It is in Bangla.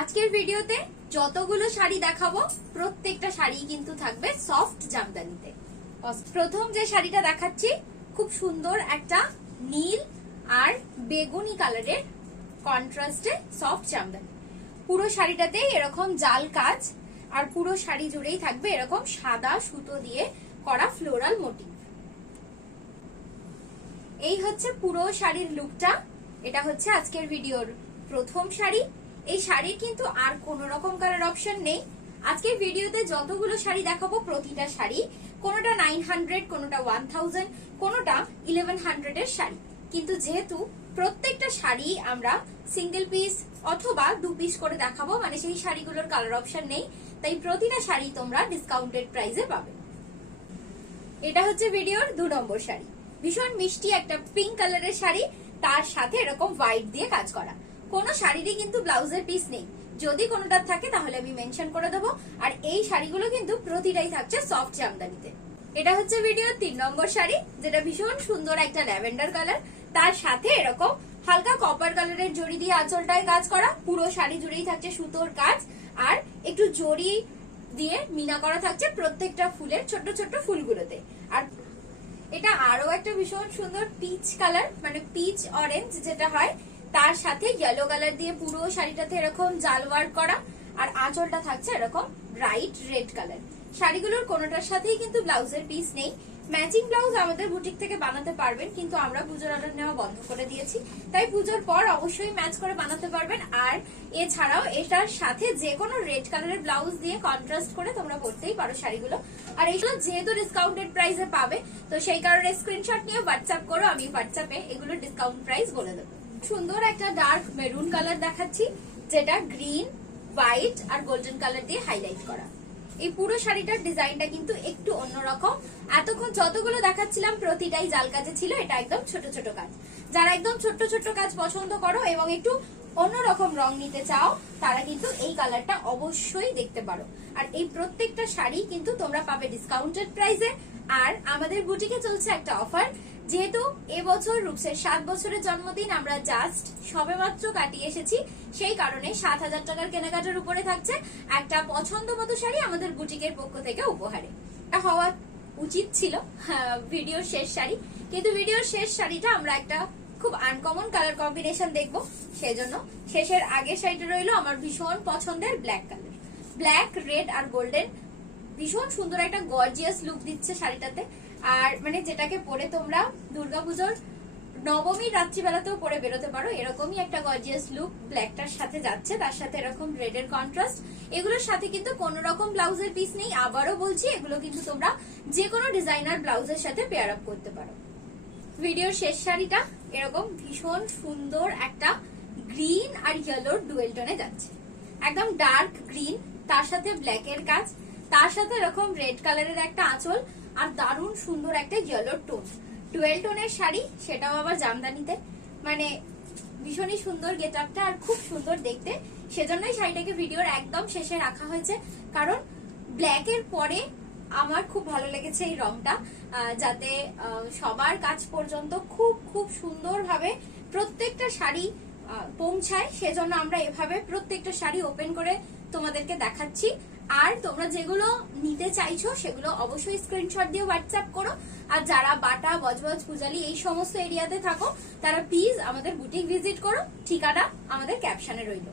আজকের ভিডিওতে যতগুলো শাড়ি দেখাবো প্রত্যেকটা শাড়ি কিন্তু থাকবে সফট জামদানিতে। প্রথম যে শাড়িটা দেখাচ্ছি খুব সুন্দর একটা নীল আর বেগুনি কালারের কন্ট্রাস্টে সফট জামদানি। পুরো শাড়িটাতে এরকম জাল কাজ আর পুরো শাড়ি জুড়েই থাকবে এরকম সাদা সুতো দিয়ে করা ফ্লোরাল মোটিভ। এই হচ্ছে পুরো শাড়ির লুকটা। এটা হচ্ছে আজকের ভিডিওর প্রথম শাড়ি। এই শাড়ির কিন্তু আর কোন রকম কালার অপশন নেই। আজকের ভিডিওতে যতগুলো শাড়ি দেখাবো প্রতিটা শাড়ি কোনোটা 900, কোনোটা 1000, কোনোটা 1100 এর শাড়ি। কিন্তু যেহেতু প্রত্যেকটা শাড়ি আমরা সিঙ্গেল পিস অথবা 2 পিস করে দেখাবো, মানে সেই শাড়িগুলোর কালার অপশন নেই, তাই প্রতিটা শাড়ি তোমরা ডিসকাউন্টেড প্রাইসে পাবে। এটা হচ্ছে ভিডিওর 2 নম্বর শাড়ি। ভীষণ মিষ্টি একটা পিঙ্ক কালারের শাড়ি, তার সাথে এরকম হোয়াইট দিয়ে কাজ করা। কোনো শাড়িরই কিন্তু ব্লাউজের পিস নেই, যদি কোনোটা থাকে তাহলে আমি মেনশন করে দেবো। আর এই শাড়িগুলো কিন্তু প্রতিটাই থাকছে সফট জামদানিতে। এটা হচ্ছে ভিডিওর 3 নম্বর শাড়ি, যেটা ভীষণ সুন্দর একটা ল্যাভেন্ডার কালার, তার সাথে এরকম হালকা কপার কালারের জড়ি দিয়ে আঁচলটায় কাজ করা। পুরো শাড়ি জুড়েই থাকছে সুতোর কাজ আর একটু জড়ি দিয়ে মিনা করা থাকছে প্রত্যেকটা ফুলের ছোট ছোট ফুলগুলোতে। আর এটা আরো একটা ভীষণ সুন্দর পিচ কালার, মানে পিচ অরেঞ্জ যেটা হয়, তার সাথে ইয়েলো কালার দিয়ে পুরো শাড়িটাতে এরকম জাল ওয়ার্ক করা। আর আঁচলটা থাকছে এরকম ব্রাইট রেড কালার। শাড়িগুলোর কোনোটার সাথেই কিন্তু ব্লাউজের পিস নেই। ম্যাচিং ব্লাউজ আমাদের বুটিক থেকে বানাতে পারবেন, কিন্তু আমরা পুজোর অর্ডার নেওয়া বন্ধ করে দিয়েছি, তাই পুজোর পর অবশ্যই ম্যাচ করে বানাতে পারবেন। আর এছাড়াও এটার সাথে যে কোনো রেড কালারের ব্লাউজ দিয়ে কন্ট্রাস্ট করে তোমরা পরতেই পারো শাড়িগুলো। আর এইগুলো যেহেতু ডিসকাউন্টেড প্রাইসে পাবে, তো সেই কারণে স্ক্রিনশট নিয়ে হোয়াটসঅ্যাপ করো, আমি হোয়াটসঅ্যাপে এগুলোর ডিসকাউন্ট প্রাইস বলে দেবো। সুন্দর একটা ডার্ক মেরুন কালার দেখাচ্ছি, যেটা গ্রিন, হোয়াইট আর গোল্ডেন কালার দিয়ে হাইলাইট করা। এই পুরো শাড়িটার ডিজাইনটা কিন্তু একটু অন্যরকম। এতক্ষণ যতগুলো দেখাচ্ছিলাম প্রতিটাই জাল কাজে ছিল, এটা একদম ছোট ছোট কাজ। যারা একদম ছোট্ট ছোট্ট কাজ পছন্দ করো এবং একটু অন্যরকম রং নিতে চাও, তারা কিন্তু এই কালারটা অবশ্যই দেখতে পারো। আর এই প্রত্যেকটা শাড়ি কিন্তু তোমরা পাবে ডিসকাউন্টেড প্রাইসে। আর আমাদের বুটিকে চলছে একটা অফার, যেহেতু এবছর রূপসের 7 বছরের জন্মদিন আমরা জাস্ট সবেমাত্র কাটিয়ে এসেছি, সেই কারণে 7000 টাকার কেনাকাটার উপরে থাকছে একটা পছন্দ মতো শাড়ি আমাদের বুটিকের পক্ষ থেকে উপহারে। হওয়া উচিত ছিল ভিডিওর শেষ শাড়ি, কিন্তু ভিডিওর শেষ শাড়িটা আমরা একটা খুব আনকমন কালার কম্বিনেশন দেখবো, সেজন্য শেষের আগের শাড়িটা রইলো আমার ভীষণ পছন্দের ব্ল্যাক কালার। ব্ল্যাক, রেড আর গোল্ডেন ভীষণ সুন্দর একটা গর্জিয়াস লুক দিচ্ছে শাড়িটাতে। আর মানে যেটাকে পরে তোমরা দুর্গাপুজোর নবমী রাত্রিবেলাতেও পরে বেরোতে পারো, এরকমই একটা গর্জিয়াস লুক ব্ল্যাকটার সাথে যাচ্ছে। তার সাথে এরকম রেড এর কন্ট্রাস্ট। এগুলোর সাথে কিন্তু কোন রকম ব্লাউজের পিস নেই। আবারও বলছি, এগুলো কিন্তু তোমরা যে কোনো ডিজাইনার ব্লাউজের সাথে পেয়ার আপ করতে পারো। ভিডিওর শেষ শাড়িটা এরকম ভীষণ সুন্দর একটা গ্রিন আর ইয়েলোর ডুয়েল টোনে যাচ্ছে। একদম ডার্ক গ্রিন, তার সাথে ব্ল্যাক এর কাজ, তার সাথে এরকম রেড কালারের একটা আঁচল আর দারুণ সুন্দর একটা ইয়েলোর টোন। ডুয়েল টোনের শাড়ি, সেটাও আবার জামদানিতে, মানে ভীষণই সুন্দর গেট আপটা আর খুব সুন্দর দেখতে। সেজন্যই শাড়িটাকে ভিডিওর একদম শেষে রাখা হয়েছে, কারণ ব্ল্যাক এর পরে আমার খুব ভালো লেগেছে এই রংটা, যাতে সবার কাছ পর্যন্ত খুব খুব সুন্দরভাবে প্রত্যেকটা শাড়ি পৌঁছায়। সেজন্য আমরা এভাবে প্রত্যেকটা শাড়ি ওপেন করে তোমাদেরকে দেখাচ্ছি। আর তোমরা যেগুলো নিতে চাইছো সেগুলো অবশ্যই স্ক্রিনশট দিয়ে হোয়াটসঅ্যাপ করো। আর যারা বাটা, বজবজ, পূজালি এই সমস্ত এরিয়াতে থাকো, তারা প্লিজ আমাদের বুটিক ভিজিট করো। ঠিকানা আমাদের ক্যাপশনে রইলো।